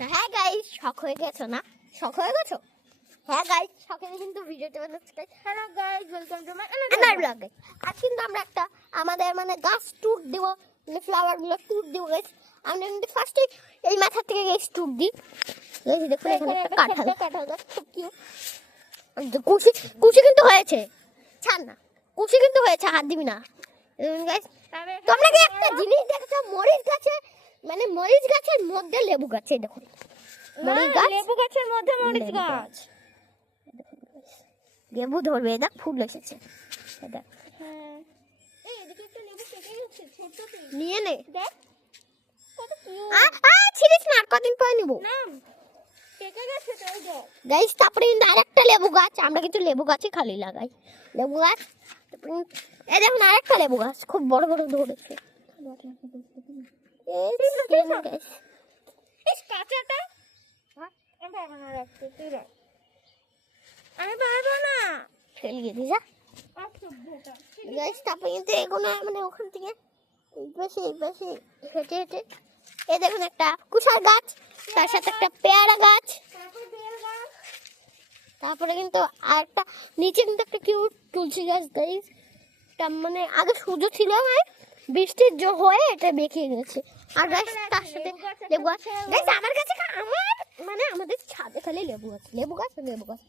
হ্যাঁ গাইস শখ হয়ে গেছো না? শখ হয়ে গেছো? হ্যাঁ গাইস শখের কিন্তু ভিডিওটা বানাচ্ছি hello guys welcome to my আমার ব্লগে আর কিন্তু আমরা একটা আমাদের মানে গাছ ট্যুর দিব মানে ফ্লাওয়ারগুলো ট্যুর দিব গাইস আমরা কিন্তু ফার্স্টে এই মাথা থেকে গাইস ট্যুর দিই। যে দেখুন এখানে একটা কাঁঠাল। কাঁঠাল গাছ খুব কিউট কুচি কুচি কিন্তু হয়েছে। ছাড় না। কুচি কিন্তু হয়েছে হাত দিবি না। তোমরা কি একটা জিনিস দেখেছ? মরিচ গাছে মানে মরিচ গাছের মধ্যে লেবু গাছ এই দেখুন মরিচ গাছ? লেবু গাছের মধ্যে মরিচ গাছ। লেবু ধরবে দেখ ফুল এসেছে। দেখ। হ্যাঁ। নিয়ে নে। দেখ ছিড়িস না আর কদিন পরে নিবো। না কেটে গেছে তো ওই দেখ। গাইস তারপরে কিন্তু আরেকটা লেবু গাছ আমরা কিন্তু লেবু গাছই খালি লাগাই। লেবু গাছ কিন্তু- দেখুন আরেকটা লেবু গাছ খুব বড় বড় ধরেছে। ইস আমি পারব না। যা। আচ্ছা তারপরে কিন্তু এগুলো মানে ওখান থেকে এই পাশে এই পাশে হেঁটে হেঁটে এই দেখুন একটা কুশার গাছ তার সাথে একটা পেয়ারা গাছ। গাছ তারপরে কিন্তু আরেকটা নিচে কিন্তু একটা কিউট তুলসী গাছ গাইস এটা মানে আগে সূর্য ছিল মানে বৃষ্টির জো হয়ে এটা বেঁকে গেছে। আর গাছ তার সাথে লেবু গাছ আমার কাছে আমার মানে আমাদের ছাদে খালি লেবু গাছ লেবু গাছ লেবু গাছ।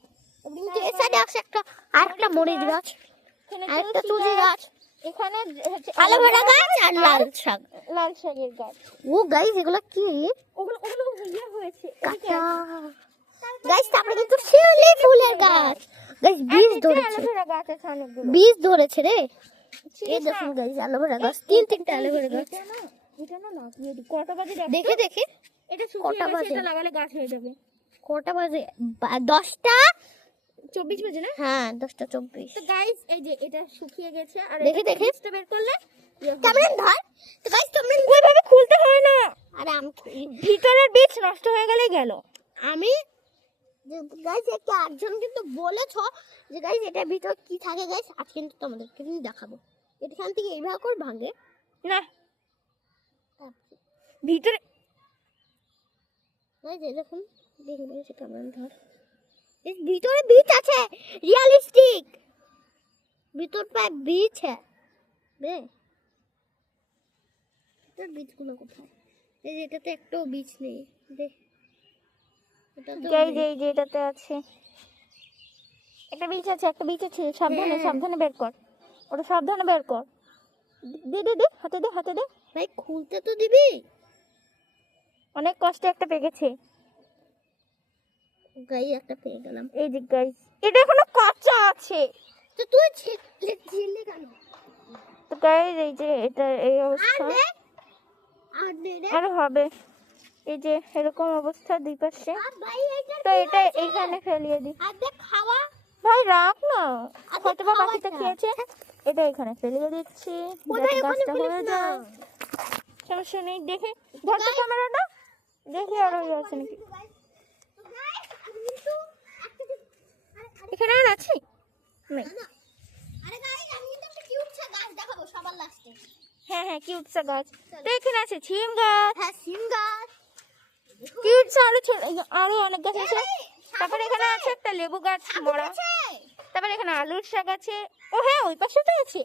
তারপরে কিন্তু এর সাইডে আছে একটা আরেকটা মরিচ গাছ এখানে আরেকটা তুলসী গাছ এখানে হচ্ছে অ্যালোভেরা গাছ আর লাল শাক। লাল শাকের গাছ। ও গাইস এগুলো কি? ওগুলো ওগুলো ইয়ে হয়েছে এদিকে কাঁচা গাইস তারপরে কিন্তু শিউলি ফুলের গাছ বীজ ধরেছে গাছ বীজ ধরেছে রে এই। দেখুন গাইস অ্যালোভেরা গাছ তিন তিনটা অ্যালোভেরা গাছ দেখে দেখে। এটা শুকিয়ে কটা বাজে? এটা লাগালে গাছ হয়ে যাবে। কটা বাজে? দশটা? চব্বিশ বাজে না? হ্যাঁ দশটা চব্বিশ। তো গাইস এই যে এটা শুকিয়ে গেছে আর দেখে, দেখে। বের করলে ইয়ে ধর তো গাইস তোমরা ওইভাবে খুলতে হয় না। আরে আমি ভিতরের বীজ নষ্ট হয়ে গেলেই গেল। আমি গাইস একটা আটজন কিন্তু বলেছ যে গাইস এটার ভিতর কি থাকে গাইস আজ কিন্তু তোমাদেরকে কিন্তু দেখাবো। এখান থেকে এইভাবে করে ভাঙে। না। ভিতরে গাইস এই দেখুন দেখুন গাইস ধর এর ভিতরে বীজ আছে রিয়ালিস্টিক ভিতর পায় বীজ হ্যাঁ বে এটার বীজগুলো কোথায়? এটাতে একটাও বীজ নেই। দেখ এই যে এই যে এটাতে আছে। একটা বীজ আছে একটা বীজ আছে সাবধানে হ্যাঁ। সাবধানে বের কর। ওটা সাবধানে বের কর। দে দে দে হাতে দে হাতে দে। ভাই খুলতে তো দিবি? অনেক কষ্টে একটা পেকেছে গাই একটা পেয়ে গেলাম। এই যে গাইস এটা এখনও কাঁচা আছে। তো তুই ছিলে ছিলে কেন? তো গাইস এই যে এটা এই অবস্থা। আর হবে। এই যে এরকম অবস্থা দুই পাশে। তো এটা এইখানে ফেলিয়ে দি। আর দে খাওয়া ভাই রাখ না? হয়তো বা। বাকিটা খেয়েছে? এটা এখানে ফেলিয়ে দিচ্ছি। গাছটা হয়ে। যায়। সমস্যা নেই দেখে। ধর তো ক্যামেরাটা। দেখি আর আছে নাকি। এখানে আর আছে? হ্যাঁ হ্যাঁ কিউট সা গাছ। তো এখানে আছে ছিম গাছ। হ্যাঁ সিম গাছ। আরও আরও অনেক গাছ আছে। তারপরে এখানে আছে একটা লেবু গাছ মরা। তারপরে এখানে আলুর শাক আছে। ও হ্যাঁ ওই পাশে তো আছে।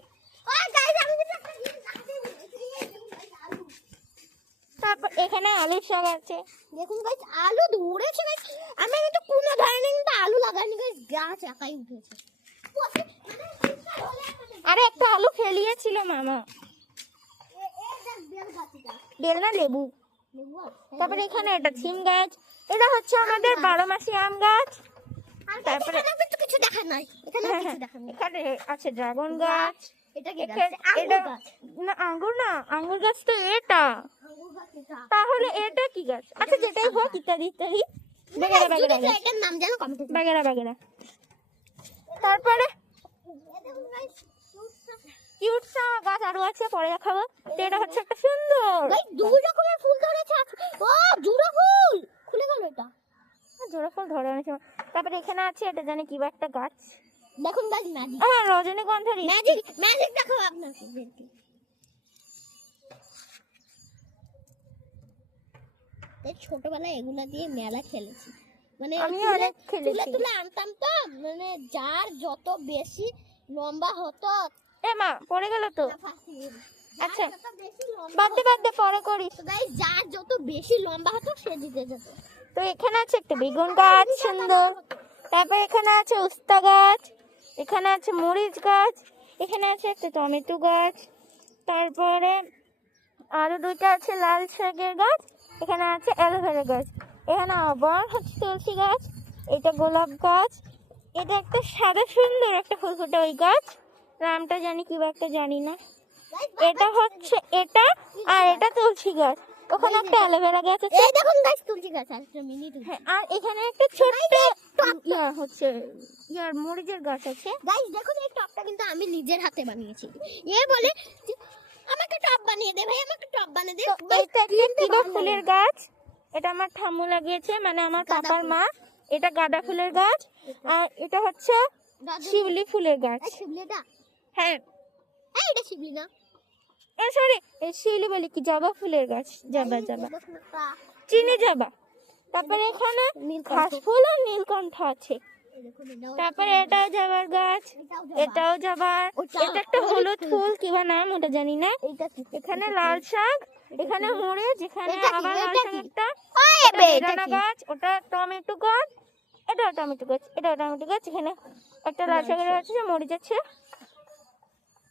তারপর এখানে আলুর শাক আছে। দেখুন গাইস আলু ধরেছে গাইস আমরা কিন্তু কোনো ধরনের কিন্তু আলু লাগাইনি গাছ একাই উঠেছে। আরে একটা আলু ফেলিয়েছিল মামা। এ- এ দেখ বেল গাছটা। বেল না লেবু। তারপরে এখানে একটা সিম গাছ এটা হচ্ছে আমাদের বারো মাসি আম গাছ তারপরে- কিন্তু কিছু দেখা নাই এখানে হ্যাঁ, কিছু হ্যাঁ, দেখা নাই। এখানে আছে ড্রাগন গাছ এটা কি গাছ? আঙ্গুর গাছ। না আঙ্গুর না আঙ্গুর গাছ তো এটা। তাহলে এটা কি গাছ? আচ্ছা যেটাই হোক ইত্যাদি ইত্যাদি। বাগেরা বাগেরা এটার নাম জানো কমেন্টে বাগেরা বাগেরা। তারপরে কিউট গাছ আরও আছে পরে দেখাবো। এটা হচ্ছে একটা সুন্দর। দুই রকমের ফুল ধরেছে। ও জুড়ো ফুল! খুলে গেল এটা। জোড়া ফল ধরে অনেক সময় তারপরে এখানে আছে এটা জানি কি একটা গাছ। দেখুন গাছ ম্যাজিক হ্যাঁ রজনীগন্ধার ম্যাজিক ম্যাজিক দেখাও আপনাকে। ছোটবেলায় এগুলা দিয়ে মেলা খেলেছি। মানে আমি তুলে তুলে আনতাম তো। মানে যার যত বেশি লম্বা হতো এ মা পড়ে গেল তো? আচ্ছা। যত বেশি বাদ দে বাদ দে পরে করিস। যার যত বেশি লম্বা হতো সে জিতে যেত। তো এখানে আছে একটা বেগুন গাছ সুন্দর। তারপর এখানে আছে উস্তা গাছ এখানে আছে মরিচ গাছ এখানে আছে একটা টমেটো গাছ। তারপরে আরও দুইটা আছে লাল শাকের গাছ এখানে আছে অ্যালোভেরা গাছ। এখানে আবার হচ্ছে তুলসী গাছ এটা গোলাপ গাছ এটা একটা সাদা সুন্দর একটা ফুল ফুটে ওই গাছ। নামটা জানি কি একটা জানি না। এটা হচ্ছে এটা আর এটা তুলসী গাছ। ওখানে একটা অ্যালোভেরা গাছ আছে। এই দেখুন গাছ তুলসী গাছ একটা মিনি তুলসী। হ্যাঁ আর এখানে একটা ছোট্ট ইয়া হচ্ছে ইয়ার মরিচের গাছ আছে। গাইস দেখুন এই টপটা কিন্তু আমি নিজের হাতে বানিয়েছি। এ বলে আমাকে টপ বানিয়ে দে ভাই আমাকে টপ বানিয়ে দে। এটা একটা ফুলের গাছ। এটা আমার ঠাম্মু লাগিয়েছে মানে আমার পাপার মা। এটা গাঁদা ফুলের গাছ। আর এটা হচ্ছে শিউলি ফুলের গাছ। এই শিবলিটা হ্যাঁ। এটা শিবলি না। এ সরি শিউলি বলি কি? জবা ফুলের গাছ। জবা জবা। চিনি জবা। তারপরে এখানে। ঘাস ফুল আর নীলকণ্ঠ আছে। তারপরে এটাও জবার গাছ। এটাও ওটা এটা একটা হলুদ ফুল। কিবা নাম ওটা জানি না। এখানে লাল শাক এখানে মরিচ এখানে আবার লাল শাক একটা। বেদানা গাছ ওটা টমেটো গাছ এটাও টমেটো গাছ এটাও টমেটো গাছ এখানে একটা লাল শাকের গাছ আছে মরিচ আছে।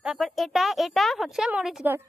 তারপর এটা এটা হচ্ছে মরিচ গাছ